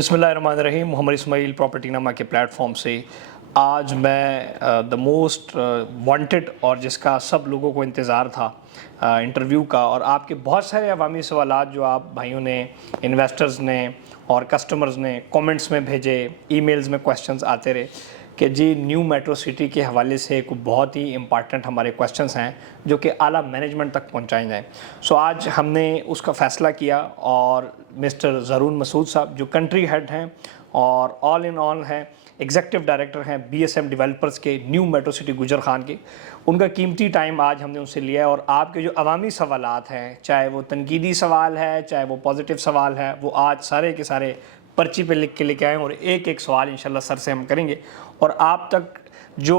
बिस्मिल्लाहिर्रहमानिर्रहीम। मोहम्मद इस्माइल प्रॉपर्टी नामा के प्लेटफॉर्म से आज मैं द मोस्ट वांटेड और जिसका सब लोगों को इंतज़ार था इंटरव्यू का, और आपके बहुत सारे अवामी सवालात जो आप भाइयों ने, इन्वेस्टर्स ने और कस्टमर्स ने कमेंट्स में भेजे, ईमेल्स में क्वेश्चंस आते रहे कि जी न्यू मेट्रो सिटी के हवाले से कुछ बहुत ही इंपॉर्टेंट हमारे क्वेश्चंस हैं जो कि आला मैनेजमेंट तक पहुंचाए जाएं। सो आज हमने उसका फ़ैसला किया और मिस्टर ज़रून मसूद साहब जो कंट्री हेड हैं और ऑल इन ऑल हैं, एग्जीक्यूटिव डायरेक्टर हैं BSM डेवलपर्स के न्यू मेट्रो सिटी गुजर खान के, उनका कीमती टाइम आज हमने उनसे लिया है और आपके जो अवामी सवालात हैं, चाहे वो तनकीदी सवाल है चाहे वो पॉजिटिव सवाल है, वो आज सारे के सारे पर्ची पे लिख के लेके आए और एक एक सवाल इंशाल्लाह सर से हम करेंगे और आप तक जो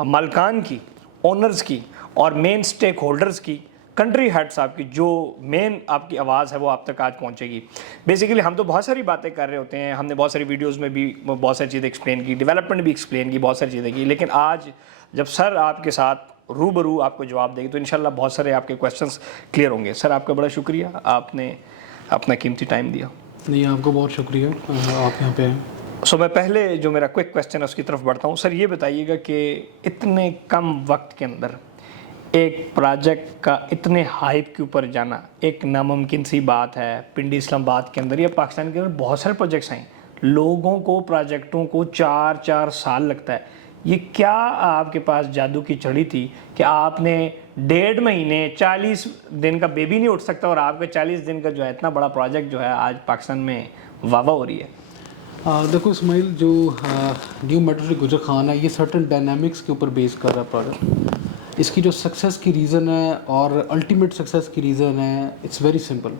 मालकान की, ओनर्स की और मेन स्टेक होल्डर्स की, कंट्री हेड साहब की जो मेन आपकी आवाज़ है वो आप तक आज पहुंचेगी। बेसिकली हम तो बहुत सारी बातें कर रहे होते हैं, हमने बहुत सारी वीडियोस में भी बहुत सारी चीज़ें एक्सप्लेन की, डेवलपमेंट भी एक्सप्लेन की, बहुत सारी चीज़ें की, लेकिन आज जब सर आपके साथ रूबरू आपको जवाब देंगे तो इंशाल्लाह बहुत सारे आपके क्वेश्चंस क्लियर होंगे। सर आपका बड़ा शुक्रिया, आपने अपना कीमती टाइम दिया। नहीं, आपको बहुत शुक्रिया, आप यहाँ पे हैं। सो मैं पहले जो मेरा क्विक क्वेश्चन है उसकी तरफ बढ़ता हूँ। सर ये बताइएगा कि इतने कम वक्त के अंदर एक प्रोजेक्ट का इतने हाइप के ऊपर जाना एक नामुमकिन सी बात है। पिंडी इस्लामाबाद के अंदर या पाकिस्तान के अंदर बहुत सारे प्रोजेक्ट्स हैं, लोगों को प्रोजेक्टों को 4-4 साल लगता है। ये क्या आपके पास जादू की छड़ी थी कि आपने 1.5 महीने 40 दिन का बेबी नहीं उठ सकता और आपके 40 दिन का जो है इतना बड़ा प्रोजेक्ट जो है आज पाकिस्तान में वाह हो रही है? देखो इस्माइल, जो न्यू मेट्रो सिटी गुजर खान है ये सर्टन डायनामिक्स के ऊपर बेस कर रहा है प्रोजेक्ट। इसकी जो सक्सेस की रीज़न है और अल्टीमेट सक्सेस की रीज़न है, इट्स वेरी सिंपल।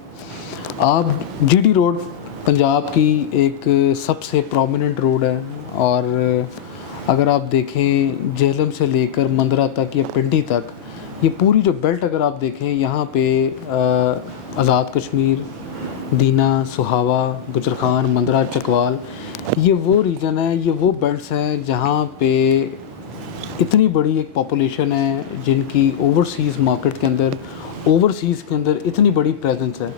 आप GT रोड पंजाब की एक सबसे प्रोमिनेंट रोड है और अगर आप देखें जेहलम से लेकर मंदरा तक या पिंडी तक, ये पूरी जो बेल्ट अगर आप देखें यहाँ पे आज़ाद कश्मीर, दीना, सुहावा, गुजर खान, मंदरा, चकवाल, ये वो रीजन है, ये वो बेल्ट्स हैं जहाँ पे इतनी बड़ी एक पॉपुलेशन है जिनकी ओवरसीज़ मार्केट के अंदर, ओवरसीज़ के अंदर इतनी बड़ी प्रेजेंस है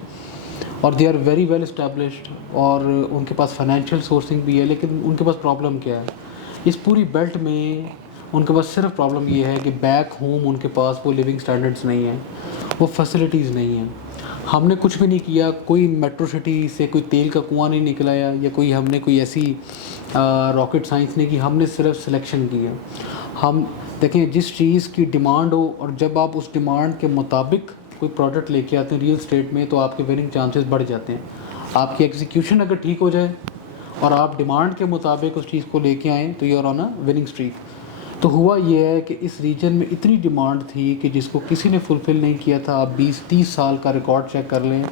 और they are very well established और उनके पास फाइनेंशियल सोर्सिंग भी है। लेकिन उनके पास प्रॉब्लम क्या है, इस पूरी बेल्ट में उनके पास सिर्फ प्रॉब्लम ये है कि बैक होम उनके पास वो लिविंग स्टैंडर्ड्स नहीं हैं, वो फैसिलिटीज़ नहीं हैं। हमने कुछ भी नहीं किया, कोई मेट्रो सिटी से कोई तेल का कुआं नहीं निकलाया या कोई हमने कोई ऐसी रॉकेट साइंस नहीं की, हमने सिर्फ सिलेक्शन की है। हम देखें जिस चीज़ की डिमांड हो और जब आप उस डिमांड के मुताबिक कोई प्रोडक्ट लेके आते हैं रियल स्टेट में तो आपके विनिंग चांसेस बढ़ जाते हैं। आपकी एग्जीक्यूशन अगर ठीक हो जाए और आप डिमांड के मुताबिक उस चीज़ को लेके आएँ तो you are on a winning streak. तो हुआ ये है कि इस रीजन में इतनी डिमांड थी कि जिसको किसी ने फुलफ़िल नहीं किया था। आप 20-30 साल का रिकॉर्ड चेक कर लें,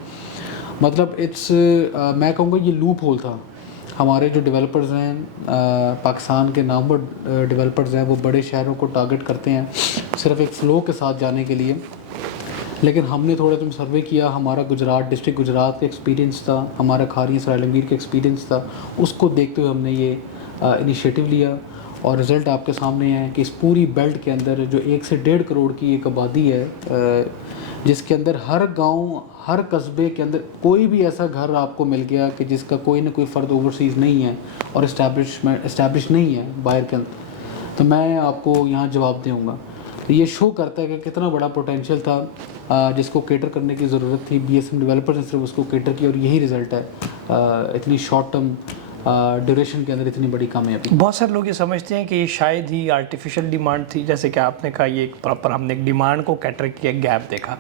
मतलब इट्स मैं कहूँगा ये लूप होल था। हमारे जो डेवलपर्स हैं पाकिस्तान के नामवर डेवलपर्स हैं, वो बड़े शहरों को टारगेट करते हैं सिर्फ एक फ़्लो के साथ जाने के लिए। लेकिन हमने थोड़ा सर्वे किया, हमारा गुजरात डिस्ट्रिक्ट गुजरात का एक्सपीरियंस था, हमारा खारी सर आलमगीर का एक्सपीरियंस था, उसको देखते हुए हमने ये इनिशिएटिव लिया और रिज़ल्ट आपके सामने है कि इस पूरी बेल्ट के अंदर जो 1 से 1.5 करोड़ की एक आबादी है, जिसके अंदर हर गांव, हर कस्बे के अंदर कोई भी ऐसा घर आपको मिल गया कि जिसका कोई ना कोई फ़र्द ओवरसीज़ नहीं है और इस्टेब्लिश नहीं है बाहर के अंदर, तो मैं आपको यहाँ जवाब दूँगा। तो ये शो करता है कि कितना बड़ा पोटेंशियल था जिसको केटर करने की ज़रूरत थी। BSM डेवलपर्स ने सिर्फ उसको केटर किया और यही रिज़ल्ट है इतनी शॉर्ट टर्म ड्यूरेशन के अंदर इतनी बड़ी कामयाबी। बहुत सारे लोग ये समझते हैं कि ये शायद ही आर्टिफिशियल डिमांड थी, जैसे कि आपने कहा ये एक प्रॉपर हमने एक डिमांड को कैटर किया, गैप देखा,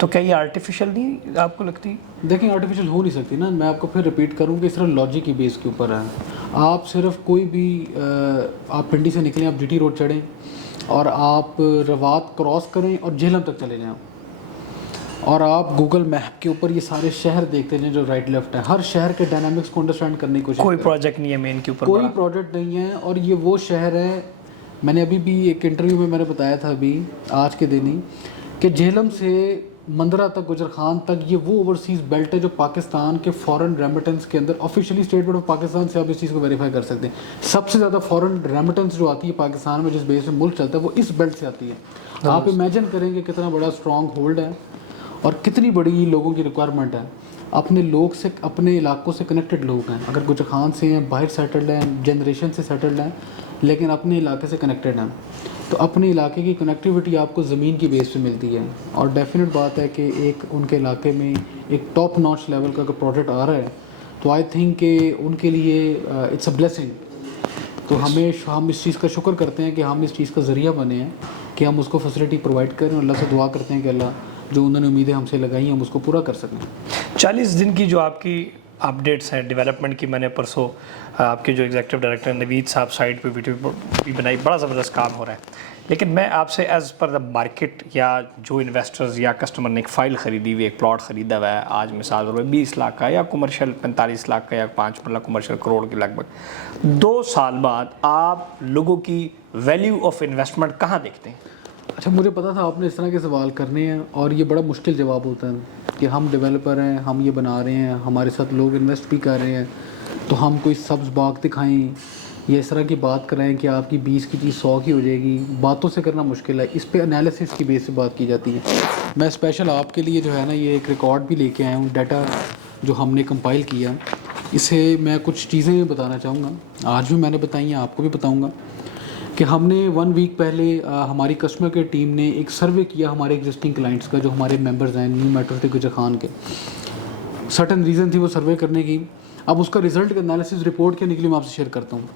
तो क्या ये आर्टिफिशियल नहीं आपको लगती? देखें आर्टिफिशियल हो नहीं सकती ना, मैं आपको फिर रिपीट करूँ कि सिर्फ लॉजिक की बेस के ऊपर है। आप सिर्फ कोई भी आप पिंडी से निकलें, आप GT रोड चढ़ें और आप रवात क्रॉस करें और झेलम तक चले जाएँ और आप गूगल मैप के ऊपर ये सारे शहर देखते हैं जो राइट लेफ्ट है, हर शहर के डायनामिक्स को अंडरस्टैंड करने की कोशिश कोई प्रोजेक्ट नहीं है मेन के ऊपर, कोई प्रोजेक्ट नहीं है। और ये वो शहर है, मैंने अभी भी एक इंटरव्यू में मैंने बताया था अभी आज के दिन ही कि झेलम से मंदरा तक, गुजर खान तक, ये वो ओवरसीज़ बेल्ट है जो पाकिस्तान के फॉरेन रेमिटेंस के अंदर officially state board of Pakistan से आप इस चीज़ को वेरीफाई कर सकते हैं। सबसे ज़्यादा फॉरेन रेमिटेंस जो आती है पाकिस्तान में, जिस बेस में मुल्क चलता है, वो इस बेल्ट से आती है। आप इमेजिन करेंगे कितना बड़ा स्ट्रॉन्ग होल्ड है اور کتنی بڑی لوگوں کی ریکوائرمنٹ ہے. اپنے لوگ سے, اپنے علاقوں سے کنیکٹڈ لوگ ہیں. اگر گجر خان سے ہیں, باہر سیٹلڈ ہیں, جنریشن سے سیٹلڈ ہیں, لیکن اپنے علاقے سے کنیکٹڈ ہیں, تو اپنے علاقے کی کنیکٹیوٹی آپ کو زمین کی بیس پہ ملتی ہے. اور ڈیفینیٹ بات ہے کہ ایک ان کے علاقے میں ایک ٹاپ ناچ لیول کا اگر پروجیکٹ آ رہا ہے تو آئی تھنک کہ ان کے لیے اٹس اے بلیسنگ. تو ہم اس چیز کا شکر کرتے ہیں کہ ہم اس چیز کا ذریعہ بنے ہیں کہ ہم اس کو فیسلٹی پرووائڈ کریں, اور اللہ سے دعا کرتے ہیں کہ اللہ جو انہوں نے امیدیں ہم سے لگائی ہیں ہم اس کو پورا کر سکیں. 40 دن کی جو آپ کی اپڈیٹس ہیں ڈیولپمنٹ کی, میں نے پرسوں آپ کے جو ایگزیکٹو ڈائریکٹر نوید صاحب سائٹ پہ ویڈیو بھی بنائی, بڑا زبردست کام ہو رہا ہے. لیکن میں آپ سے ایز پر دا مارکیٹ, یا جو انویسٹرز یا کسٹمر نے ایک فائل خریدی ہوئی, ایک پلاٹ خریدا ہوا ہے آج مثال طور پہ 20 لاکھ کا, یا کمرشل 45 لاکھ کا, یا 5 مطلب کمرشل کروڑ کے لگ بھگ, 2 سال بعد آپ لوگوں کی ویلیو آف انویسٹمنٹ کہاں دیکھتے ہیں؟ اچھا, مجھے پتا تھا آپ نے اس طرح کے سوال کرنے ہیں, اور یہ بڑا مشکل جواب ہوتا ہے کہ ہم ڈیولپر ہیں, ہم یہ بنا رہے ہیں, ہمارے ساتھ لوگ انویسٹ بھی کر رہے ہیں, تو ہم کوئی سبز باغ دکھائیں یا اس طرح کی بات کریں کہ آپ کی 20 کی چیز 100 کی ہو جائے گی. باتوں سے کرنا مشکل ہے, اس پہ انالیسس کی بیس سے بات کی جاتی ہے. میں اسپیشل آپ کے لیے جو ہے نا یہ ایک ریکارڈ بھی لے کے آیا ہوں, ڈیٹا جو ہم نے کمپائل کیا. اسے میں کچھ چیزیں بتانا چاہوں گا, آج بھی میں نے بتائی ہیں, آپ کو بھی بتاؤں گا کہ ہم نے 1 ویک پہلے ہماری کسٹمر کے ٹیم نے ایک سروے کیا ہمارے ایگزسٹنگ کلائنٹس کا جو ہمارے ممبرز ہیں نیو میٹرو سٹی گجر خان کے. سرٹن ریزن تھی وہ سروے کرنے کی. اب اس کا رزلٹ کا انالیسس رپورٹ کیا نکلی میں آپ سے شیئر کرتا ہوں.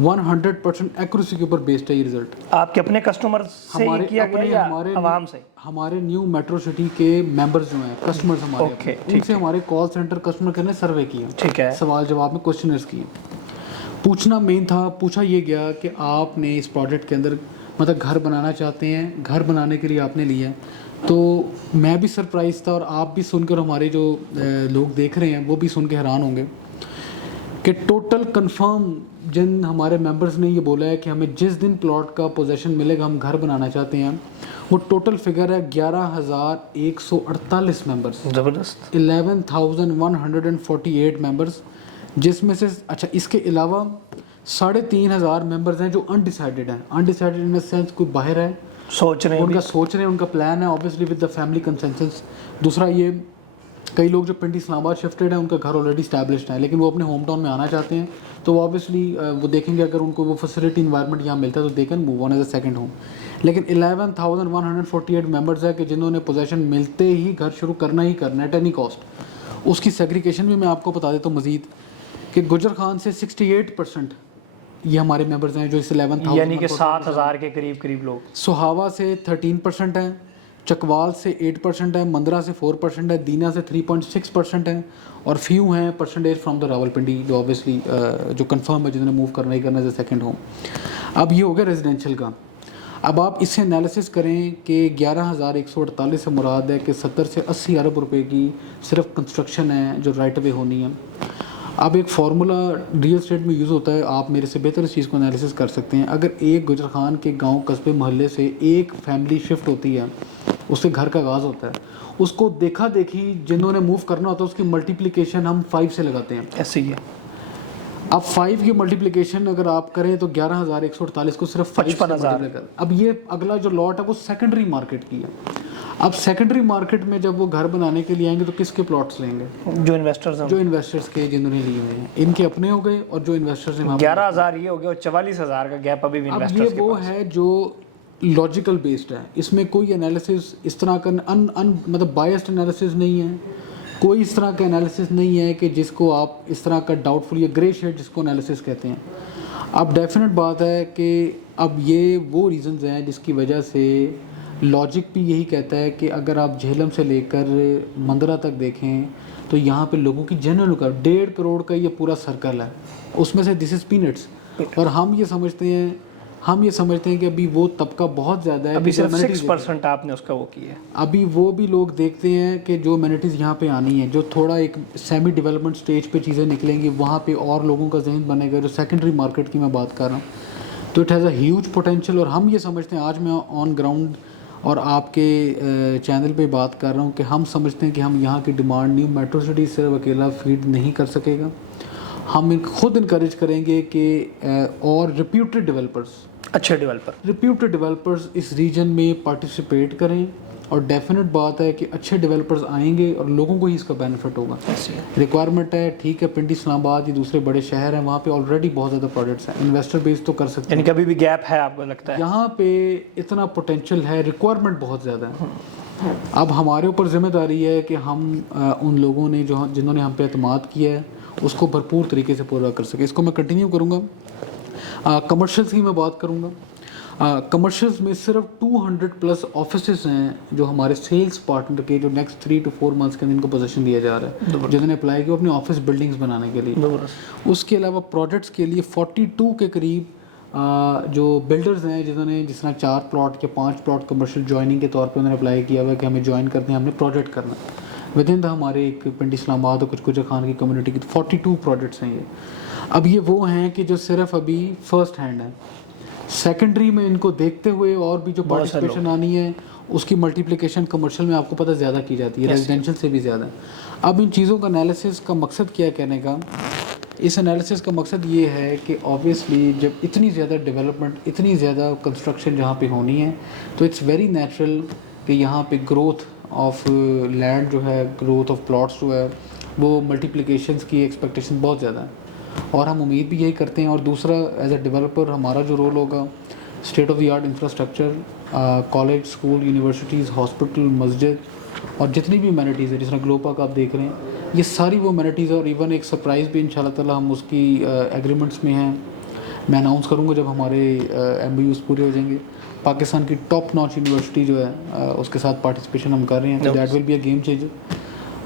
100% ایکوریسی کے اوپر بیسڈ ہے یہ رزلٹ. آپ کے اپنے کسٹمر سے ہی کیا گیا یا عوام سے؟ ہمارے نیو میٹرو سٹی کے ممبرز جو ہیں, کسٹمرز ہمارے, ان سے ہمارے کال سینٹر کسٹمر کے نے سروے کیا, ٹھیک ہے, سوال جواب میں کوشچنرز کیے. پوچھنا مین تھا, پوچھا یہ گیا کہ آپ نے اس پروجیکٹ کے اندر مطلب گھر بنانا چاہتے ہیں, گھر بنانے کے لیے آپ نے لیا. تو میں بھی سرپرائز تھا, اور آپ بھی سن کر, ہمارے جو لوگ دیکھ رہے ہیں وہ بھی سن کے حیران ہوں گے کہ ٹوٹل کنفرم جن ہمارے ممبرز نے یہ بولا ہے کہ ہمیں جس دن پلاٹ کا پوزیشن ملے گا ہم گھر بنانا چاہتے ہیں, وہ ٹوٹل فگر ہے 11,148 ممبرز. زبردست. 11,148 ممبرز, جس میں سے اچھا اس کے علاوہ 3,500 ممبرز ہیں جو انڈیسائیڈڈ ہیں. انڈیسائیڈڈ ان دا سینس کوئی باہر ہے, سوچ رہے ہیں, ان کا سوچ رہے ہیں, ان کا پلان ہے obviously with the family consensus. دوسرا یہ کئی لوگ جو پنڈی اسلام آباد شفٹیڈ ہیں ان کا گھر آلریڈی اسٹیبلشڈ ہے, لیکن وہ اپنے ہوم ٹاؤن میں آنا چاہتے ہیں, تو وہ اوبیسلی وہ دیکھیں گے اگر ان کو وہ فیسلٹی انوائرمنٹ یہاں ملتا ہے تو they can move on as a second home. لیکن 11,148 ممبرز ہے کہ جنہوں نے پوزیشن ملتے ہی گھر شروع کرنا ہی کرنا ہے ایٹ اینی کاسٹ. اس کی سیگریگیشن بھی میں آپ کو بتا دیتا ہوں مزید کہ گجر خان سے 68% یہ ہمارے ممبرز ہیں جو اس 11,000, یعنی کہ 7,000 کے قریب لوگ. سہاوا سے 13% ہیں, چکوال سے 8% ہے, مندرا سے 4% ہے, دینا سے 3.6% ہے, اور فیو ہیں پرسنٹیج فرام دا راولپنڈی جو اوبیسلی جو کنفرم ہے جنہوں نے موو کرنا ہی کرنا ایز اے سیکنڈ ہوم. اب یہ ہو گیا ریزیڈینشیل کا. اب آپ اس سے انالیسس کریں کہ 11,148 سے مراد ہے کہ 70 سے 80 ارب روپے کی صرف کنسٹرکشن ہے جو رائٹ اوے ہونی ہے. اب ایک فارمولا ریئل اسٹیٹ میں یوز ہوتا ہے, آپ میرے سے بہتر اس چیز کو انالیسس کر سکتے ہیں. اگر ایک گجر خان کے گاؤں قصبے محلے سے ایک فیملی شفٹ ہوتی ہے, اس سے گھر کا آغاز ہوتا ہے, اس کو دیکھا دیکھی جنہوں نے موو کرنا ہوتا ہے اس کی ملٹیپلیکیشن ہم 5 سے لگاتے ہیں. ایسے ہی ہے. اب 5 کی ملٹیپلیکیشن اگر آپ کریں تو 11,148 کو صرف 5 سے ملٹیپلائی کر. اب یہ اگلا جو لاٹ ہے وہ سیکنڈری مارکیٹ کی ہے. اب سیکنڈری مارکیٹ میں جب وہ گھر بنانے کے لیے آئیں گے تو کس کے پلاٹس لیں گے؟ جو انویسٹرز ہیں, جو انویسٹرز کے جنہوں نے لیے ہوئے ہیں, ان کے اپنے ہو گئے, اور جو انویسٹرز ہیں 11,000 یہ ہو گیا, اور 44,000 کا گیپ ابھی بھی انویسٹرز کے پاس. اب یہ وہ ہے جو لاجیکل بیسڈ ہے, اس میں کوئی انالیسس اس طرح کا مطلب بائسڈ انالیسس نہیں ہے, کوئی اس طرح کا انالیسس نہیں ہے کہ جس کو آپ اس طرح کا ڈاؤٹ فل یا گرے شیڈ جس کو انالیسس کہتے ہیں. اب ڈیفینیٹ بات ہے کہ اب یہ وہ ریزنز ہیں جس کی وجہ سے لاجک بھی یہی کہتا ہے کہ اگر آپ جہلم سے لے کر مندرا تک دیکھیں تو یہاں پہ لوگوں کی جنرل 1.5 کروڑ کا یہ پورا سرکل ہے, اس میں سے دس از پینٹس. اور ہم یہ سمجھتے ہیں کہ ابھی وہ طبقہ بہت زیادہ ہے, ابھی صرف 6% آپ نے اس کا وہ کیا ہے. ابھی وہ بھی لوگ دیکھتے ہیں کہ جو امینٹیز یہاں پہ آنی ہیں, جو تھوڑا ایک سیمی ڈیولپمنٹ سٹیج پہ چیزیں نکلیں گی, وہاں پہ اور لوگوں کا ذہن بنے گا, جو سیکنڈری مارکیٹ کی میں بات کر رہا ہوں. تو it has a huge potential. اور ہم یہ سمجھتے ہیں, آج میں آن گراؤنڈ اور آپ کے چینل پہ بات کر رہا ہوں کہ ہم سمجھتے ہیں کہ ہم یہاں کی ڈیمانڈ نیو میٹرو سٹی صرف اکیلا فیڈ نہیں کر سکے گا. ہم خود انکریج کریں گے کہ اور ریپیوٹیڈ ڈیولپرز, اچھے ڈیولپرز اس ریجن میں پارٹیسپیٹ کریں, اور ڈیفینیٹ بات ہے کہ اچھے ڈیولپرز آئیں گے اور لوگوں کو ہی اس کا بینیفٹ ہوگا. ریکوائرمنٹ ہے ٹھیک ہے, پنڈی اسلام آباد یا دوسرے بڑے شہر ہیں وہاں پہ آلریڈی بہت زیادہ پروجیکٹس ہیں, انویسٹر بیس تو کر سکتے ہیں. یعنی کبھی بھی گیپ ہے آپ کو لگتا ہے؟ یہاں پہ اتنا پوٹینشیل ہے, ریکوائرمنٹ بہت زیادہ ہے. اب ہمارے اوپر ذمہ داری ہے کہ ہم ان لوگوں نے جنہوں نے ہم پہ اعتماد کیا ہے اس کو بھرپور طریقے سے پورا کر سکے. اس کو میں کنٹینیو کروں گا. کمرشلس کی میں بات کروں گا. کمرشلز میں صرف 200+ آفیسز ہیں جو ہمارے سیلس پارٹنر کے جو نیکسٹ 3 to 4 months کے اندر ان کو پوزیشن دیا جا رہا ہے, جنہوں نے اپلائی کیا اپنے آفس بلڈنگس بنانے کے لیے. اس کے علاوہ پروجیکٹس کے لیے 42 کے قریب جو بلڈرز ہیں جس طرح 4 پلاٹ یا 5 پلاٹ کمرشل جوائننگ کے طور پہ انہوں نے اپلائی کیا ہوا ہے کہ ہمیں جوائن کرتے ہیں, ہم نے پروجیکٹ کرنا ود ان دا ہمارے ایک پنڈی اسلام آباد اور کچھ گجر خان کی کمیونٹی کی 42 پروجیکٹس ہیں یہ. اب یہ وہ ہیں کہ جو صرف ابھی فرسٹ ہینڈ ہیں. سیکنڈری میں ان کو دیکھتے ہوئے اور بھی جو پارٹیسپیشن آنی ہے اس کی ملٹیپلیکیشن کمرشل میں آپ کو پتہ زیادہ کی جاتی ہے, ریزیڈینشیل سے بھی زیادہ. اب ان چیزوں کا انالیسس کا مقصد کیا ہے کہنے کا, اس انالیسس کا مقصد یہ ہے کہ آبویسلی جب اتنی زیادہ ڈیولپمنٹ, اتنی زیادہ کنسٹرکشن جہاں پہ ہونی ہے تو اٹس ویری نیچرل کہ یہاں پہ گروتھ آف لینڈ جو ہے, گروتھ آف پلاٹس جو ہے وہ ملٹیپلیکیشنس کی ایکسپیکٹیشن بہت زیادہ ہے. اور ہم امید بھی یہی کرتے ہیں. اور دوسرا ایز اے ڈیولپر ہمارا جو رول ہوگا, state of the art infrastructure, college, school, universities, hospital, مسجد اور جتنی بھی امینٹیز ہیں جس طرح گلو پاک آپ دیکھ رہے ہیں, یہ ساری وہ امینٹیز. اور ایون ایک سرپرائز بھی ان شاء اللہ تعالیٰ ہم اس کی ایگریمنٹس میں ہیں, میں اناؤنس کروں گا جب ہمارے MBUs پورے ہو جائیں گے. پاکستان کی ٹاپ ناچ یونیورسٹی جو ہے اس کے ساتھ پارٹیسپیشن ہم کر رہے ہیں, تو that will be a game changer.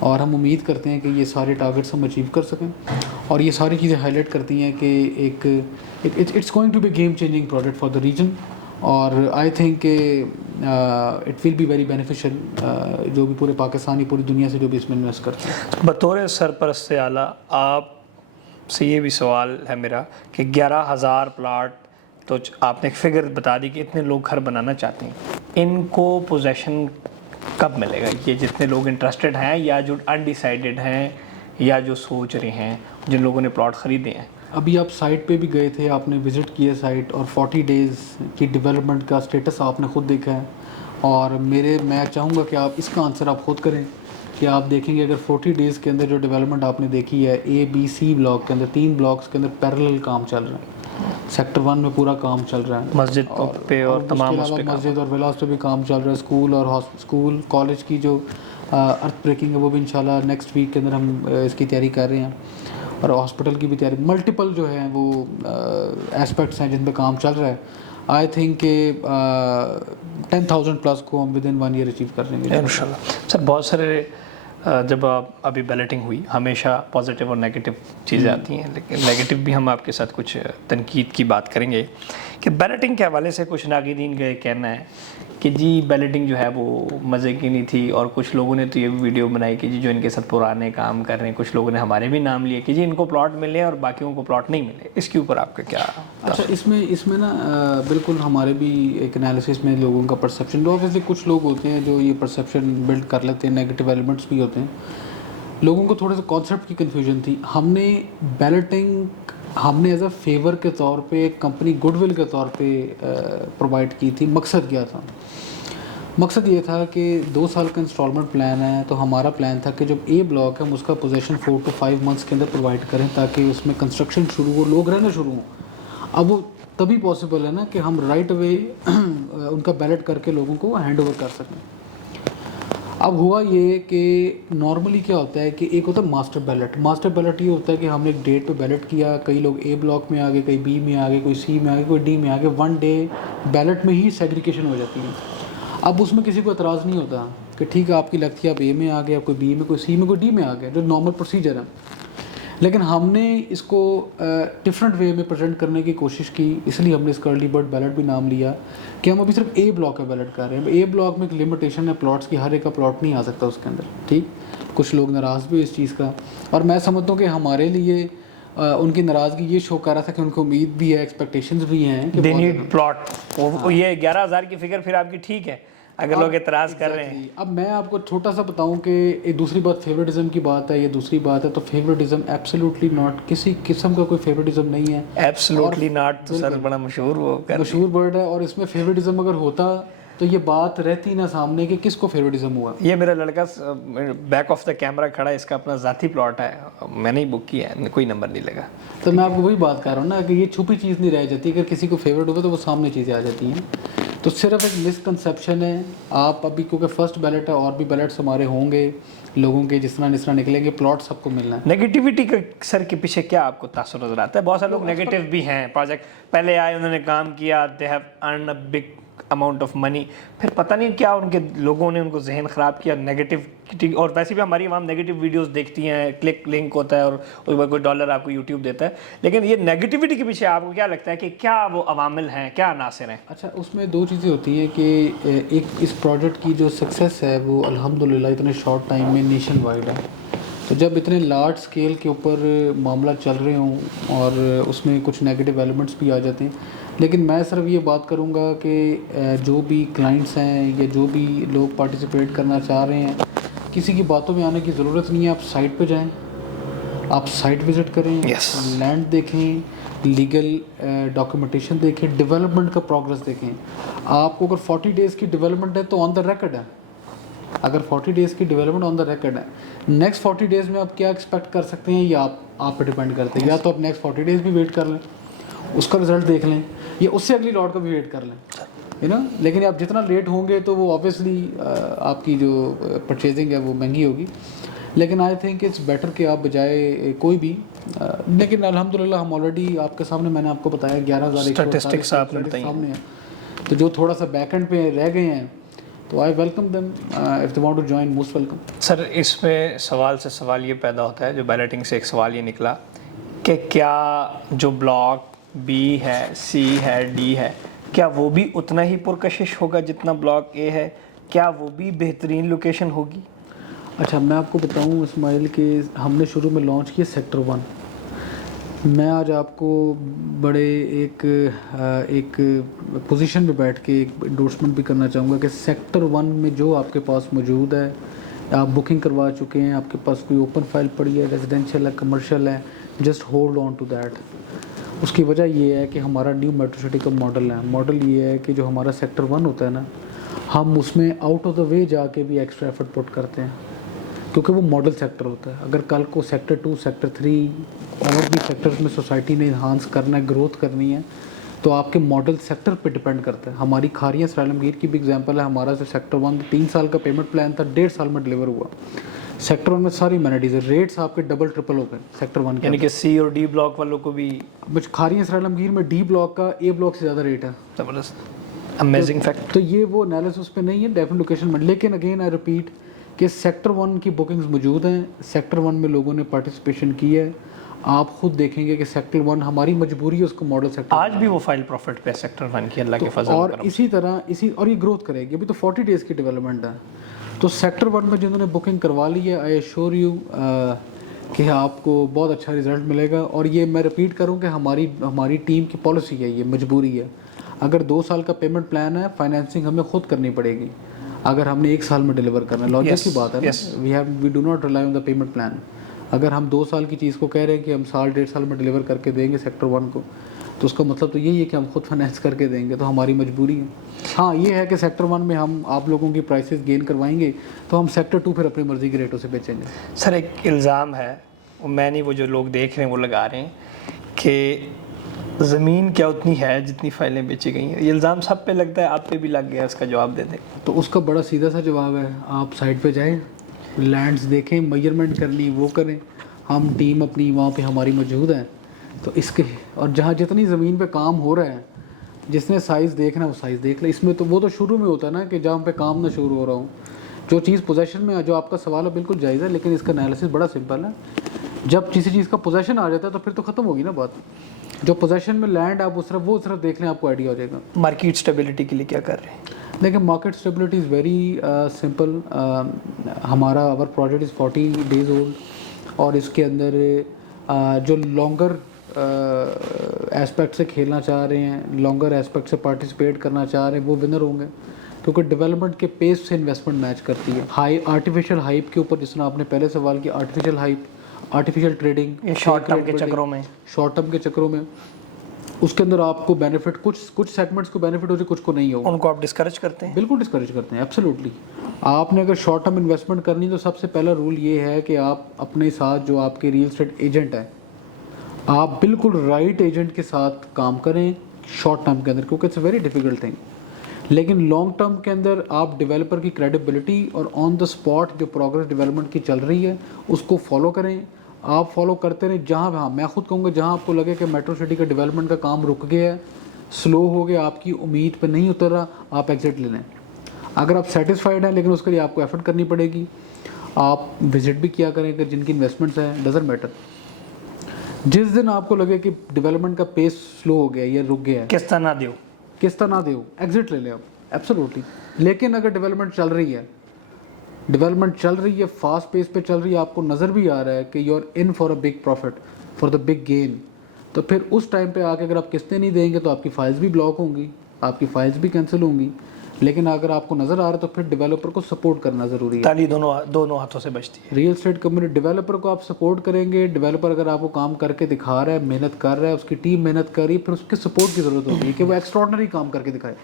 اور ہم امید کرتے ہیں کہ یہ سارے ٹارگیٹس ہم اچیو کر سکیں. اور یہ ساری چیزیں ہائی لائٹ کرتی ہیں کہ ایک it's going to be game changing project for the region. اور آئی تھنک کہ it will be very beneficial جو بھی پورے پاکستانی, پوری دنیا سے جو بھی اس میں انویسٹ کرتے ہیں. بطور سرپرست اعلیٰ آپ سے یہ بھی سوال ہے میرا کہ 11,000 پلاٹ, تو آپ نے ایک فگر بتا دی کہ اتنے لوگ گھر بنانا چاہتے ہیں, ان کو پوزیشن کب ملے گا؟ یہ جتنے لوگ انٹرسٹڈ ہیں یا جو انڈیسائیڈڈ ہیں یا جو سوچ رہے ہیں, جن لوگوں نے پلاٹ خریدے ہیں؟ ابھی آپ سائٹ پہ بھی گئے تھے, آپ نے وزٹ کیا سائٹ, اور 40 days کی ڈیولپمنٹ کا سٹیٹس آپ نے خود دیکھا ہے. اور میں چاہوں گا کہ آپ اس کا آنسر آپ خود کریں کہ آپ دیکھیں گے اگر 40 days کے اندر جو ڈیولپمنٹ آپ نے دیکھی ہے ABC بلاک کے اندر, 3 بلاکس کے اندر پیرلل کام چل رہا ہے. سیکٹر 1 میں پورا کام چل رہا ہے, مسجد پہ اور تمام اس پہ مسجد اور ولاس پہ بھی کام چل رہا ہے. اسکول کالج کی جو ارتھ بریکنگ ہے وہ بھی انشاءاللہ نیکسٹ ویک کے اندر ہم اس کی تیاری کر رہے ہیں. اور ہاسپٹل کی بھی تیاری, ملٹیپل جو ہیں وہ اسپیکٹس ہیں جن پہ کام چل رہا ہے. آئی تھنک کہ 10,000+ کو ہم ود ان 1 year اچیو کر لیں گے انشاءاللہ. سر بہت سارے جب ابھی بیلٹنگ ہوئی ہمیشہ پازیٹیو اور نیگیٹو چیزیں آتی ہیں, لیکن نیگیٹو بھی ہم آپ کے ساتھ کچھ تنقید کی بات کریں گے کہ بیلٹنگ کے حوالے سے کچھ ناقدین کا کہنا ہے کہ جی بیلٹنگ جو ہے وہ مزے کی نہیں تھی, اور کچھ لوگوں نے تو یہ ویڈیو بنائی کہ جی جو ان کے ساتھ پرانے کام کر رہے ہیں, کچھ لوگوں نے ہمارے بھی نام لیے کہ جی ان کو پلاٹ ملے اور باقیوں کو پلاٹ نہیں ملے. اس کے اوپر آپ کا کیا؟ اچھا, اس میں نا بالکل ہمارے بھی ایک انالیسس میں لوگوں کا پرسیپشن, اوبویسلی کچھ لوگ ہوتے ہیں جو یہ پرسیپشن بلڈ کر لیتے ہیں, نیگیٹو ایلیمنٹس بھی ہوتے ہیں. لوگوں کو تھوڑے سے کانسیپٹ کی کنفیوژن تھی. ہم نے بیلٹنگ ایز اے فیور کے طور پہ, کمپنی گڈ ول کے طور پہ پرووائڈ کی تھی. مقصد کیا تھا؟ مقصد یہ تھا کہ 2 سال کا انسٹالمنٹ پلان ہے, تو ہمارا پلان تھا کہ جب A بلاک ہے ہم اس کا پوزیشن 4 to 5 months کے اندر پرووائڈ کریں تاکہ اس میں کنسٹرکشن شروع ہو, لوگ رہنا شروع ہوں. اب وہ تبھی پاسبل ہے نا کہ ہم رائٹ اوے ان کا بیلٹ کر کے لوگوں کو ہینڈ اوور کر سکیں. اب ہوا یہ کہ نارملی کیا ہوتا ہے کہ ایک ہوتا ہے ماسٹر بیلٹ. ماسٹر بیلٹ یہ ہوتا ہے کہ ہم نے ایک ڈیٹ پہ بیلٹ کیا, کئی لوگ A بلاک میں آ گئے, کئی B میں آ گئے, کوئی C میں آ گئے, کوئی D میں آ گئے. 1 day بیلٹ میں ہی سیگریگیشن ہو جاتی ہے. اب اس میں کسی کو اعتراض نہیں ہوتا کہ ٹھیک ہے آپ کی لگتی ہے آپ A میں آ گئے, آپ کوئی B میں, کوئی C میں, کوئی D میں آ گئے, جو نارمل پروسیجر ہے. لیکن ہم نے اس کو ڈفرینٹ وے میں پریزنٹ کرنے کی کوشش کی, اس لیے ہم نے اس کا ارلی برڈ بیلٹ بھی نام لیا کہ ہم ابھی صرف A بلاک کا بیلٹ کر رہے ہیں. A بلاک میں ایک لمیٹیشن ہے پلاٹس کی, ہر ایک کا پلاٹ نہیں آ سکتا اس کے اندر. ٹھیک, کچھ لوگ ناراض بھی اس چیز کا, اور میں سمجھتا ہوں کہ ہمارے لیے ان کی ناراضگی یہ شو کر رہا تھا کہ ان کو امید بھی ہے, ایکسپیکٹیشنز بھی ہیں کہ دے نیڈ پلاٹ. یہ 11,000 کی فگر پھر آپ کی ٹھیک ہے اگر لوگ اعتراض کر رہے ہیں. اب میں آپ کو چھوٹا سا بتاؤں کہ ایک دوسری بات فیوریٹزم کی بات ہے, یہ دوسری بات ہے. تو فیوریٹزم ایبسلیوٹلی ناٹ, کسی قسم کا کوئی فیوریٹزم نہیں ہے. ایبسلیوٹلی ناٹ تو سر بڑا مشہور ورڈ ہے, اور اس میں فیوریٹزم اگر ہوتا तो ये बात रहती ना सामने कि किसको फेवरेटिज्म हुआ। ये मेरा लड़का बैक ऑफ द कैमरा खड़ा है, इसका अपना ज़ाती प्लॉट है, मैंने ही बुक किया है, कोई नंबर नहीं लगा। तो मैं आपको वही बात कर रहा हूँ ना कि ये छुपी चीज़ नहीं रह जाती, अगर किसी को फेवरेट होगा तो वो सामने चीज़ें आ जाती हैं। तो सिर्फ एक मिसकंसेप्शन है। आप अभी क्योंकि फर्स्ट बैलेट है, और भी बैलेट्स हमारे होंगे लोगों के जिस तरह निकलेंगे, प्लॉट सबको मिलना है। नेगेटिविटी के सर के पीछे क्या आपको तासुर नजर आता है? बहुत सारे लोग नेगेटिव भी हैं, प्रोजेक्ट पहले आए, उन्होंने काम किया, they have earn a big amount of money, फिर पता नहीं क्या उनके लोगों ने उनको जहन ख़राब किया, नेगेटिव। और वैसे भी हमारी आवाम नेगेटिव वीडियोस देखती हैं, क्लिक लिंक होता है और उसके बाद कोई डॉलर आपको यूट्यूब देता है। लेकिन ये नेगेटिविटी के पीछे आपको क्या लगता है कि क्या वो अवामिल हैं, क्या अनासर हैं? अच्छा, उसमें दो चीज़ें होती हैं कि एक इस प्रोजेक्ट की जो सक्सेस है वो अल्हम्दुलिल्लाह इतने शॉर्ट टाइम में नेशन वाइड है। तो जब इतने लार्ज स्केल के ऊपर मामला चल रहे हों और उसमें कुछ नेगेटिव एलिमेंट्स भी आ जाते हैं, लेकिन मैं सिर्फ ये बात करूँगा कि जो भी क्लाइंट्स हैं या जो भी लोग पार्टिसिपेट करना चाह रहे हैं, किसी की बातों में आने की ज़रूरत नहीं है। आप साइट पे जाएं, आप साइट विज़िट करें, लैंड देखें, लीगल डॉक्यूमेंटेशन देखें, डेवलपमेंट का प्रोग्रेस देखें। आपको अगर 40 डेज़ की डेवलपमेंट है तो ऑन द रिकॉर्ड है। अगर 40 डेज़ की डेवलपमेंट ऑन द रिकॉर्ड है, नेक्स्ट 40 डेज़ में आप क्या एक्सपेक्ट कर सकते हैं, ये आप पे डिपेंड करते हैं। या तो आप नेक्स्ट 40 डेज़ भी वेट कर लें, उसका रिज़ल्ट देख लें, या उससे अगली लॉट का भी वेट कर लें, है ना। लेकिन आप जितना लेट होंगे तो वो ऑब्वियसली आपकी जो परचेजिंग है वो महंगी होगी। लेकिन आई थिंक इट्स बेटर कि आप बजाय कोई भी लेकिन अल्हम्दुलिल्लाह हम ऑलरेडी आपके सामने, मैंने आपको बताया 11,000 स्टैटिस्टिक्स आपने बताई सामने हैं। तो जो थोड़ा सा बैक एंड पे रह गए हैं, तो I welcome them, if they want to join, most welcome. Sir, इसमें सवाल से सवाल ये पैदा होता है, जो बैलेटिंग से एक सवाल ये निकला कि क्या जो ब्लॉक बी है, सी है, डी है, क्या वो भी उतना ही पुरकशिश होगा जितना ब्लॉक ए है? क्या वो भी बेहतरीन लोकेशन होगी? अच्छा, मैं आपको बताऊं इस्माइल कि हमने शुरू में लॉन्च किया सेक्टर 1। मैं आज आपको बड़े एक पोजीशन पे बैठ के एक एंडोर्समेंट भी करना चाहूँगा कि सेक्टर 1 में जो आपके पास मौजूद है, आप बुकिंग करवा चुके हैं, आपके पास कोई ओपन फाइल पड़ी है, रेजिडेंशियल है, कमर्शियल है, just hold on to that. उसकी वजह ये है कि हमारा न्यू मेट्रो सिटी का मॉडल है। मॉडल ये है कि जो हमारा सेक्टर 1 होता है ना, हम उसमें आउट ऑफ द वे जाके भी एक्स्ट्रा एफर्ट पुट करते हैं, क्योंकि वो मॉडल सेक्टर होता है। अगर कल को सेक्टर 2, सेक्टर 3 और भी सेक्टर्स में सोसाइटी ने इन्हांस करना है, ग्रोथ करनी है, तो आपके मॉडल सेक्टर पे डिपेंड करता है। हमारी खारियाँ सरालमगीर की भी एग्जांपल है। हमारा जो सेक्टर 1 3 साल का पेमेंट प्लान था, 1.5 साल में डिलीवर हुआ। सेक्टर 1 में सारी एमेनिटीज़, रेट्स आपके डबल ट्रिपल हो गए सेक्टर 1 के। यानी कि सी और डी ब्लॉक वालों को भी खारियाँ सरालमगीर में डी ब्लॉक का ए ब्लॉक से ज़्यादा रेट है। ज़बरदस्त, अमेजिंग फैक्ट। तो ये वो एनालिसिस पे नहीं है डेफिनेट लोकेशन में। लेकिन अगेन आई रिपीट कि सेक्टर 1 की बुकिंग्स मौजूद हैं, सेक्टर 1 में लोगों ने पार्टिसिपेशन की है। आप खुद देखेंगे कि सेक्टर 1 हमारी मजबूरी है उसको मॉडल सेक्टर, आज भी वो फाइल प्रॉफिट पे सेक्टर 1 की, अल्लाह के फजल और इसी तरह और ये ग्रोथ करेगी। अभी तो 40 डेज़ की डेवलपमेंट है। तो सेक्टर 1 में जिन्होंने बुकिंग करवा ली है, आई एश्योर यू कि आपको बहुत अच्छा रिजल्ट मिलेगा। और ये मैं रिपीट करूँ कि हमारी टीम की पॉलिसी है, ये मजबूरी है। अगर 2 साल का पेमेंट प्लान है, फाइनेंसिंग हमें खुद करनी पड़ेगी। अगर हमने 1 साल में डिलीवर करना है, लॉजिक की बात है ना, we do not rely on the payment plan. अगर हम 2 साल की चीज़ को कह रहे हैं कि हम साल 1.5 साल में डिलीवर करके देंगे सेक्टर 1 को, तो उसका मतलब तो यही है कि हम खुद फाइनेंस करके देंगे, तो हमारी मजबूरी है। हाँ, ये है कि सेक्टर 1 में हम आप लोगों की प्राइसेस गेन करवाएंगे, तो हम सेक्टर 2 फिर अपनी मर्ज़ी के रेटों से बेचेंगे। सर, एक इल्ज़ाम है, मैं नहीं, वो जो लोग देख रहे हैं वो लगा रहे हैं कि ज़मीन क्या उतनी है जितनी फाइलें बेची गई हैं। ये इल्ज़ाम सब पे लगता है, आप पे भी लग गया, उसका जवाब दे दें। तो उसका बड़ा सीधा सा जवाब है, आप साइट पे जाएं, लैंड्स देखें, मेजरमेंट करनी वो करें। हम टीम अपनी वहाँ पे हमारी मौजूद है, तो इसके और जहाँ जितनी ज़मीन पे काम हो रहा है, जिसने साइज़ देखना है वो साइज़ देख ले। इसमें तो वो तो शुरू में होता है ना कि जहाँ पे काम ना शुरू हो रहा हूँ, जो चीज़ पोजेशन में है, जो आपका सवाल है बिल्कुल जायज़ है, लेकिन इसका एनालिसिस बड़ा सिंपल है। जब किसी चीज़ का पोजेशन आ जाता है तो फिर तो ख़त्म होगी ना बात। जो पोजेशन में लैंड आप वो सिर्फ देख लें, आपको आइडिया हो जाएगा। मार्केट स्टेबिलिटी के लिए क्या कर रहे हैं? देखिए, market stability is very simple. हमारा अवर प्रोजेक्ट इज़ 40 डेज़ ओल्ड, और इसके अंदर जो लॉन्गर एस्पेक्ट से खेलना चाह रहे हैं, लॉन्गर एस्पेक्ट से पार्टिसिपेट करना चाह रहे हैं, वो विनर होंगे, क्योंकि डेवलपमेंट के पेस से इन्वेस्टमेंट मैच करती है। आर्टिफिशियल हाइप के ऊपर, जिस तरह आपने पहले सवाल किया, artificial hype, artificial trading, short term के चक्रों में उसके अंदर आपको बेनिफिट कुछ सेगमेंट्स को बेनिफिट हो रही कुछ को नहीं होगा, उनको आप डिस्करेज करते हैं? बिल्कुल डिस्करेज करते हैं, एब्सोल्युटली। आपने अगर शॉर्ट टर्म इन्वेस्टमेंट करनी तो सबसे पहला रूल ये है कि आप अपने साथ जो आपके रियल एस्टेट एजेंट है, आप बिल्कुल राइट एजेंट के साथ काम करें शॉर्ट टर्म के अंदर, क्योंकि it's a very difficult thing. लेकिन लॉन्ग टर्म के अंदर आप डेवलपर की क्रेडिबिलिटी और ऑन द स्पॉट जो प्रोग्रेस डेवलपमेंट की चल रही है उसको फॉलो करें। आप फॉलो करते रहें जहाँ, हाँ मैं खुद कहूँगा जहाँ आपको लगे कि मेट्रो सिटी का डेवलपमेंट का काम रुक गया है, स्लो हो गया, आपकी उम्मीद पर नहीं उतर रहा, आप एग्जिट ले लें। अगर आप सेटिस्फाइड हैं लेकिन उसके लिए आपको एफर्ट करनी पड़ेगी, आप विजिट भी किया करें अगर जिनकी इन्वेस्टमेंट्स हैं, डजंट मैटर। जिस दिन आपको लगे कि डेवलपमेंट का पेस स्लो हो गया या रुक गया है, किस्ता ना दो, किस्ता ना दो, एग्जिट ले लें आप, एब्सोल्युटली। लेकिन अगर डेवलपमेंट चल रही है, फास्ट पेस पे चल रही है, आपको नज़र भी आ रहा है कि you are in for a big profit, for the big gain, तो फिर उस टाइम पे आके अगर आप किस्तें नहीं देंगे तो आपकी फाइल्स भी ब्लॉक होंगी, आपकी फाइल्स भी कैंसिल होंगी। लेकिन अगर आपको नज़र आ रहा है तो फिर डेवलपर को सपोर्ट करना ज़रूरी है। ताली दोनों हाथों से बजती है। रियल एस्टेट कम्युनिटी डेवलपर को आप सपोर्ट करेंगे, डेवलपर अगर आपको काम करके दिखा रहा है, मेहनत कर रहा है, उसकी टीम मेहनत कर रही है, फिर उसके सपोर्ट की ज़रूरत होगी कि वो एक्स्ट्रॉर्डनरी काम करके दिखाए,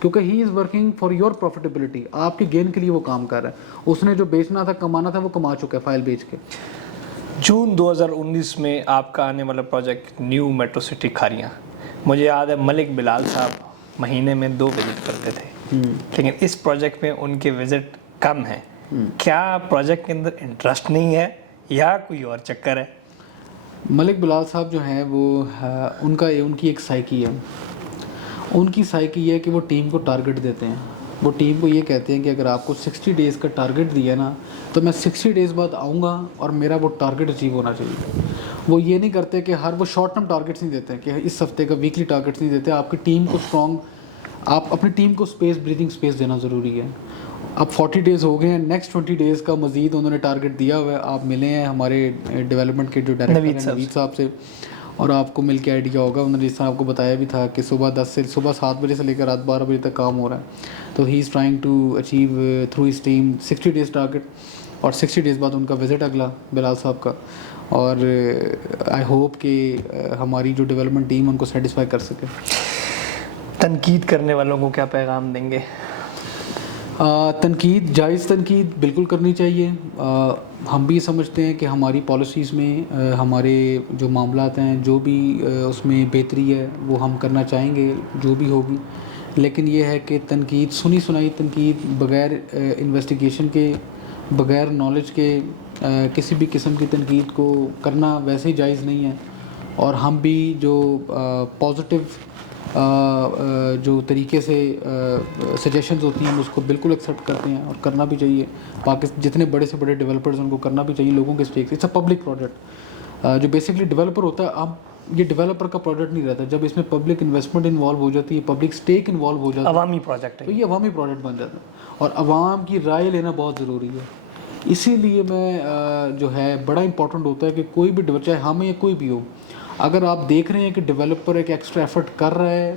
क्योंकि he is working for your profitability, आपके गेन के लिए वो काम कर रहा है। उसने जो बेचना था, कमाना था, वो कमा चुका है फाइल बेच के। जून 2019 में आपका आने वाला project new metro city Kharian, मुझे याद है मलिक बिलाल साहब महीने में 2 विजिट करते थे, लेकिन इस प्रोजेक्ट में उनके विजिट कम हैं। क्या प्रोजेक्ट के अंदर इंटरेस्ट नहीं है या कोई और चक्कर है? मलिक बिलाल साहब जो हैं वो उनकी एक साइकी है, उनकी साइकी है कि वो टीम को टारगेट देते हैं। वो टीम को ये कहते हैं कि अगर आपको 60 डेज़ का टारगेट दिया ना, तो मैं 60 डेज़ बाद आऊँगा और मेरा वो टारगेट अचीव होना चाहिए। वो ये नहीं करते कि वो शॉर्ट टर्म टारगेट्स नहीं देते कि इस हफ्ते का वीकली टारगेट्स नहीं देते। आपकी टीम को स्ट्रॉन्ग, आप अपनी टीम को ब्रीदिंग स्पेस देना ज़रूरी है। अब 40 डेज़ हो गए हैं, नेक्स्ट 20 डेज़ का मज़ीद उन्होंने टारगेट दिया हुआ है। आप मिले हैं हमारे डेवलपमेंट के जो डायरेक्टर हैं नवीद साहब से, और आपको मिल के आइडिया होगा, उन्होंने जिस तरह आपको बताया भी था कि सुबह 7 बजे से लेकर रात 12 बजे तक काम हो रहा है। तो he is trying to achieve through his team 60 days target, और 60 डेज़ बाद उनका विज़िट अगला बिलाल साहब का। और आई होप कि हमारी जो डेवलपमेंट टीम उनको सेटिस्फाई कर सके। तनकीद करने वालों को क्या पैगाम देंगे? तनकीद, जायज़ तनकीद बिल्कुल करनी चाहिए। हम भी समझते हैं कि हमारी पॉलिसीज़ में हमारे जो मामलात हैं, जो भी उसमें बेहतरी है वो हम करना चाहेंगे, जो भी होगी। लेकिन ये है कि तनकीद, सुनी सुनाई तनकीद, बग़ैर इन्वेस्टिगेशन के, बग़ैर नॉलेज के किसी भी किस्म की तनकीद को करना वैसे ही जायज़ नहीं है। और हम भी जो पॉजिटिव जो तरीके से सजेशंस होती हैं हम उसको बिल्कुल एक्सेप्ट करते हैं और करना भी चाहिए। जितने बड़े से बड़े डेवलपर्स उनको करना भी चाहिए, लोगों के stake. It's a public project. जो बेसिकली डेवलपर होता है, अब ये डेवलपर का प्रोजेक्ट नहीं रहता। जब इसमें पब्लिक इन्वेस्टमेंट इन्वॉल्व हो जाती है, पब्लिक स्टेक इन्वॉल्व हो जाता है, अवामी प्रोजेक्ट है, तो ये अवामी प्रोजेक्ट बन जाता है। और अवाम की राय लेना बहुत ज़रूरी है। इसीलिए मैं जो है बड़ा इंपॉर्टेंट होता है कि कोई भी, चाहे हम या कोई भी हो, अगर आप देख रहे हैं कि डेवलपर एक एक्स्ट्रा एफर्ट कर रहा है,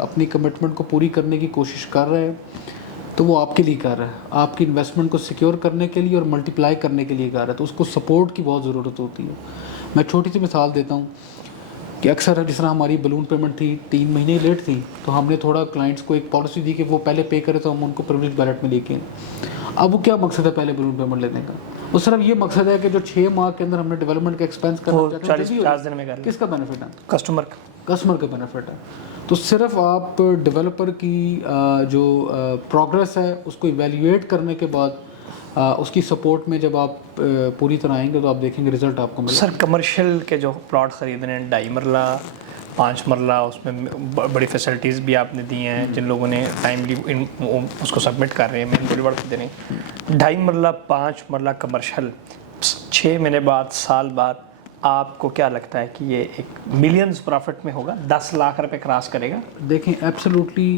अपनी कमिटमेंट को पूरी करने की कोशिश कर रहा है, तो वो आपके लिए कर रहा है, आपकी इन्वेस्टमेंट को सिक्योर करने के लिए और मल्टीप्लाई करने के लिए कर रहा है, तो उसको सपोर्ट की बहुत ज़रूरत होती है। मैं छोटी सी मिसाल देता हूँ कि अक्सर जिस तरह हमारी बलून पेमेंट थी 3 महीने लेट थी, तो हमने थोड़ा क्लाइंट्स को एक पॉलिसी दी कि वो पहले पे करे तो हम उनको प्रिविलेज बैलेट में लेके। अब वो क्या मकसद है पहले बलून पेमेंट लेने का? वो सिर्फ ये मकसद है कि जो 6 माह के अंदर हमने डेवलपमेंट का एक्सपेंस करना चाहते हैं, 40-50 दिन में कर, किसका बेनिफिट है? कस्टमर का बेनिफिट है। तो सिर्फ आप डेवलपर की जो प्रोग्रेस है उसको इवेल्युएट करने के बाद उसकी सपोर्ट में जब आप पूरी तरह आएंगे तो आप देखेंगे रिजल्ट आपको मिलेगा। सर, कमर्शियल के जो प्लॉट ख़रीदने हैं, 2.5 मरला 5 मरला, उसमें बड़ी फैसिलिटीज़ भी आपने दी हैं, जिन लोगों ने टाइमली उसको सबमिट कर रहे हैं, मेन बड़ी बढ़ दे रहे हैं। 2.5 मरला 5 मरला कमर्शियल 6 महीने बाद, साल बाद, आपको क्या लगता है कि ये एक मिलियंस प्रॉफिट में होगा, 10 लाख रुपए क्रॉस करेगा? देखें, एब्सोल्युटली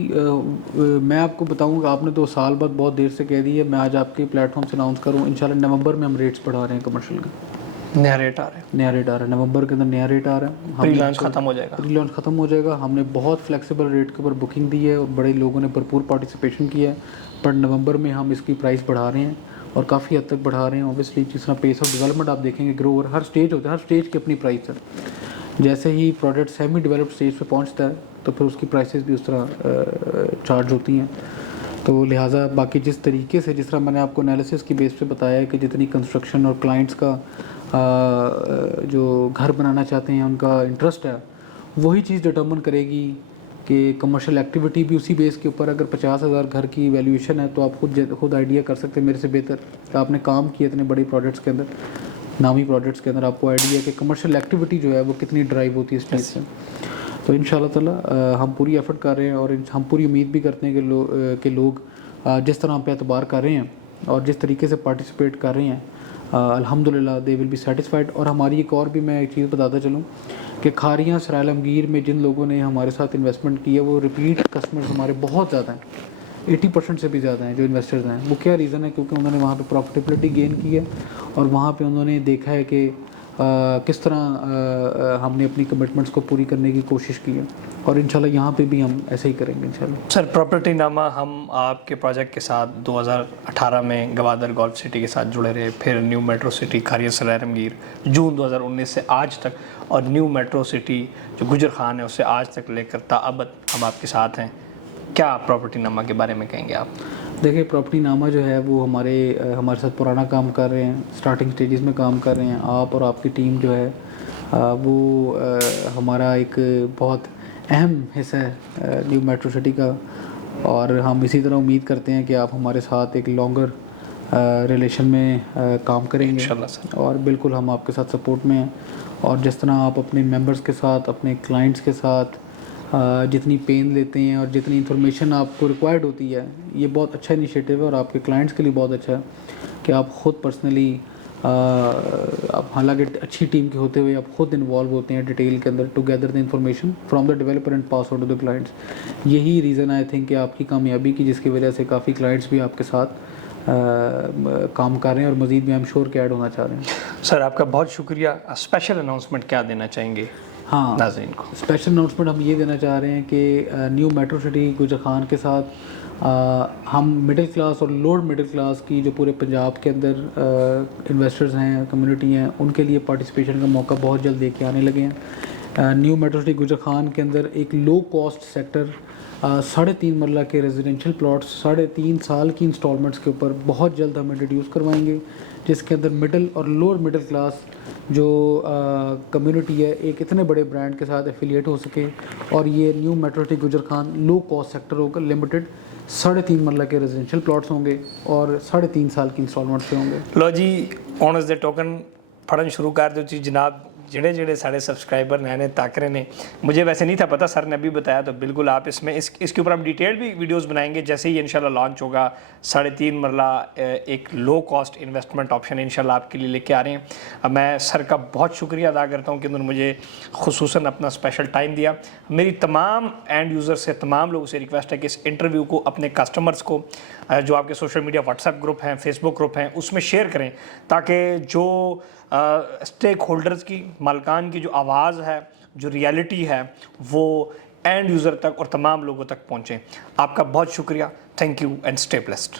मैं आपको बताऊंगा, आपने तो साल बाद बहुत देर से कह दी है, मैं आज आपके प्लेटफॉर्म से अनाउंस करूँ, इंशाल्लाह नवंबर में हम रेट्स बढ़ा रहे हैं कमर्शियल का। नया रेट आ रहा है नवंबर के अंदर, नया रेट आ रहा है। प्री लॉन्च ख़त्म हो जाएगा। प्री लॉन्च ख़त्म हो जाएगा। हमने बहुत फ्लेक्सिबल रेट के ऊपर बुकिंग दी है और बड़े लोगों ने भरपूर पार्टिसिपेशन किया है। पर नवंबर में हम इसकी प्राइस बढ़ा रहे हैं और काफ़ी हद तक बढ़ा रहे हैं। ऑब्वियसली जिस तरह पेस ऑफ डेवलपमेंट आप देखेंगे ग्रो, हर स्टेज होता है, हर स्टेज की अपनी प्राइस है। جیسے ہی پروڈکٹ سیمی ڈیولپڈ اسٹیج پہ پہنچتا ہے تو پھر اس کی پرائسز بھی اس طرح چارج ہوتی ہیں. تو لہٰذا باقی جس طریقے سے، جس طرح میں نے آپ کو انالیسس کی بیس پہ بتایا کہ جتنی کنسٹرکشن اور کلائنٹس کا جو گھر بنانا چاہتے ہیں ان کا انٹرسٹ ہے، وہی چیز ڈٹرمن کرے گی کہ کمرشل ایکٹیویٹی بھی اسی بیس کے اوپر. اگر 50,000 گھر کی ویلیویشن ہے تو آپ خود آئیڈیا کر سکتے ہیں میرے سے بہتر کہ آپ نے کام کیا اتنے بڑے پروجیکٹس کے اندر، نامی پروجیکٹس کے اندر، آپ کو آئیڈیا کہ کمرشل ایکٹیویٹی جو ہے وہ کتنی ڈرائیو ہوتی ہے اس چیز سے. تو ان شاء اللہ تعالیٰ ہم پوری ایفرٹ کر رہے ہیں اور ہم پوری امید بھی کرتے ہیں کہ لوگ جس طرح ہم پہ اعتبار کر رہے ہیں اور جس طریقے سے پارٹیسپیٹ کر رہے ہیں الحمدللہ دے ول بی سیٹسفائڈ. اور ہماری ایک اور بھی میں ایک چیز بتاتا چلوں کہ کھاریاں سرائے عالمگیر میں جن لوگوں نے ہمارے ساتھ انویسٹمنٹ کی ہے وہ ریپیٹ کسٹمرز ہمارے بہت زیادہ ہیں، 80% سے بھی زیادہ ہیں جو انویسٹرز ہیں. وہ کیا ریزن ہے؟ کیونکہ انہوں نے وہاں پہ پروفٹیبلٹی گین کی ہے اور وہاں پہ انہوں نے دیکھا ہے کہ کس طرح ہم نے اپنی کمٹمنٹس کو پوری کرنے کی کوشش کی ہے. اور انشاءاللہ یہاں پہ بھی ہم ایسے ہی کریں گے انشاءاللہ. سر پراپرٹی نامہ ہم آپ کے پروجیکٹ کے ساتھ 2018 میں گوادر گولف سٹی کے ساتھ جڑے رہے، پھر نیو میٹرو سٹی کھاریا سرائے عالمگیر جون 2019 سے آج تک، اور نیو میٹرو سٹی جو گجر خان ہے اسے آج تک لے کر تاابد ہم آپ کے ساتھ ہیں. کیا پراپرٹی نامہ کے بارے میں کہیں گے آپ؟ دیکھیں پراپرٹی نامہ جو ہے وہ ہمارے ساتھ پرانا کام کر رہے ہیں، سٹارٹنگ سٹیجز میں کام کر رہے ہیں. آپ اور آپ کی ٹیم جو ہے وہ ہمارا ایک بہت اہم حصہ ہے نیو میٹرو سٹی کا، اور ہم اسی طرح امید کرتے ہیں کہ آپ ہمارے ساتھ ایک لانگر ریلیشن میں کام کریں گے انشاءاللہ سر. اور بالکل ہم آپ کے ساتھ سپورٹ میں ہیں. اور جس طرح آپ اپنے ممبرس کے ساتھ، اپنے کلائنٹس کے ساتھ جتنی پین لیتے ہیں اور جتنی انفارمیشن آپ کو ریکوائرڈ ہوتی ہے، یہ بہت اچھا انیشیٹو ہے اور آپ کے کلائنٹس کے لیے بہت اچھا ہے کہ آپ خود پرسنلی، آپ حالانکہ اچھی ٹیم کے ہوتے ہوئے آپ خود انوالو ہوتے ہیں ڈیٹیل کے اندر together the information from the developer and pass out to the clients. یہی ریزن آئی تھنک کہ آپ کی کامیابی کی، جس کی وجہ سے کافی کلائنٹس بھی آپ کے ساتھ کام کر رہے ہیں اور مزید بھی ہم شور کے ایڈ ہونا چاہ رہے ہیں. سر آپ کا بہت شکریہ. اسپیشل اناؤنسمنٹ کیا دینا چاہیں گے ہاں، ناظرین کو؟ اسپیشل اناؤنسمنٹ ہم یہ دینا چاہ رہے ہیں کہ نیو میٹرو سٹی گجر خان کے ساتھ ہم مڈل کلاس اور لوور مڈل کلاس کی جو پورے پنجاب کے اندر انویسٹرز ہیں، کمیونٹی ہیں، ان کے لیے پارٹیسپیشن کا موقع بہت جلد دے کے آنے لگے ہیں. نیو میٹرو سٹی گجر خان کے اندر ایک لو کاسٹ سیکٹر 3.5 مرلہ کے ریزیڈینشیل پلاٹس 3.5 سال کی انسٹالمنٹس کے اوپر بہت جلد ہم انٹروڈیوس کروائیں گے، جس کے اندر مڈل اور لوور مڈل کلاس جو کمیونٹی ہے ایک اتنے بڑے برانڈ کے ساتھ ایفیلیٹ ہو سکے. اور یہ نیو میٹرو سٹی گجر خان لو کاسٹ سیکٹر ہوگا، لمیٹڈ 3.5 مرلہ کے ریزیڈینشیل پلاٹس ہوں گے اور 3.5 سال کی انسٹالمنٹ سے ہوں گے. لو جی آن ایز دا ٹوکن پڑھن شروع کر دو جی جناب. جڑے سارے سبسکرائبر نئے تاک رہے ہیں، مجھے ویسے نہیں تھا پتہ، سر نے ابھی بتایا، تو بالکل آپ اس کے اوپر ہم ڈیٹیل بھی ویڈیوز بنائیں گے جیسے ہی انشاءاللہ لانچ ہوگا. 3.5 مرلہ ایک لو کاسٹ انویسٹمنٹ آپشن انشاءاللہ آپ کے لیے لے کے آ رہے ہیں. میں سر کا بہت شکریہ ادا کرتا ہوں کہ انہوں نے مجھے خصوصاً اپنا اسپیشل ٹائم دیا. میری تمام اینڈ یوزر سے، تمام لوگوں سے ریکویسٹ ہے کہ اس انٹرویو کو اپنے کسٹمرز کو، جو آپ کے social media what's app group ہیں، فیس بک گروپ ہیں، اس میں شیئر کریں تاکہ جو اسٹیک ہولڈرز کی، مالکان کی جو آواز ہے، جو ریالٹی ہے، وہ اینڈ یوزر تک اور تمام لوگوں تک پہنچیں. آپ کا بہت شکریہ. Thank you and stay blessed.